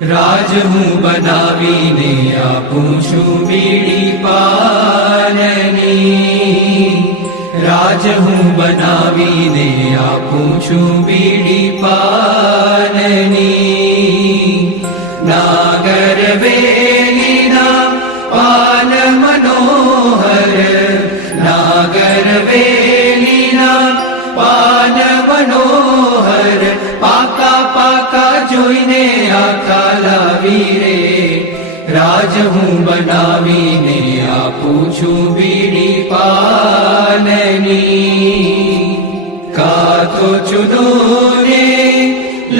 રાજ હું બનાવીને આપું છું બીડી પાનની, રાજ હું બનાવીને આપું છું બીડી પાનની. નાગર વેલીના પાન મનોહર, નાગર વેલીના પાન મનોહર, પાકા પાકા જોઈને આખા લાવી રે. રાજ હું બનાવીને આપું છું બીડી પાનની. કાતો ચૂનો ને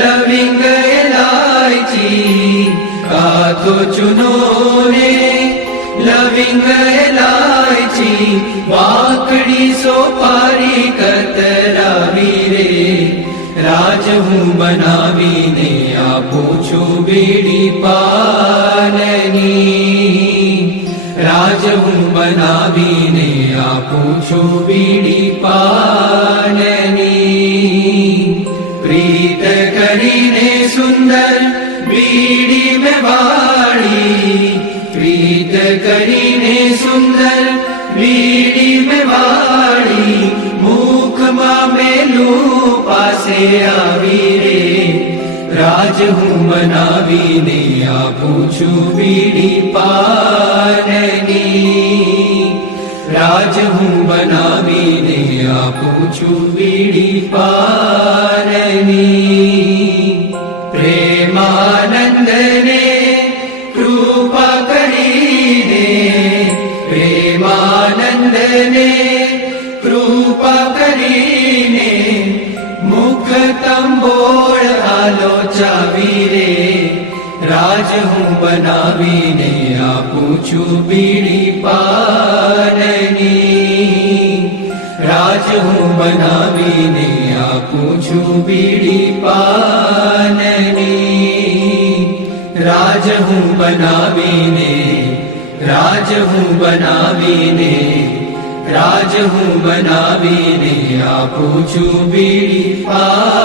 લવિંગ ઇલાયચી, કાતો ચૂનો ને લવિંગ ઇલાયચી, વાકડી સોપારી કતરાવી રે. રાજ હું બનાવીને આપું છું બીડી પાનની, રાજ હું બનાવીને આપું છું બીડી પાનની. પ્રીત કરીને સુંદર બીડી મેં વાળી, પ્રીત કરીને સુંદર બીડી મેં વાળી, મુખમાં મેલું પાસે આવી રે. રાજ હું બનાવીને આપું છું બીડી પાનની, રાજ હું બનાવીને આપું છું બીડી પાનની. પ્રેમાનંદને કૃપા કરીને, પ્રેમાનંદને કૃપા કરીને, મુખ તંબોળ આલોચાવી રે. રાજ હું બનાવીને આપું છું બીડી પાનની, રાજ હું બનાવીને આપું છું બીડી પાનની. રાજ હું બનાવીને, રાજ હું બનાવીને, રાજ હું બનાવીને આપું છું બીડી પાનની.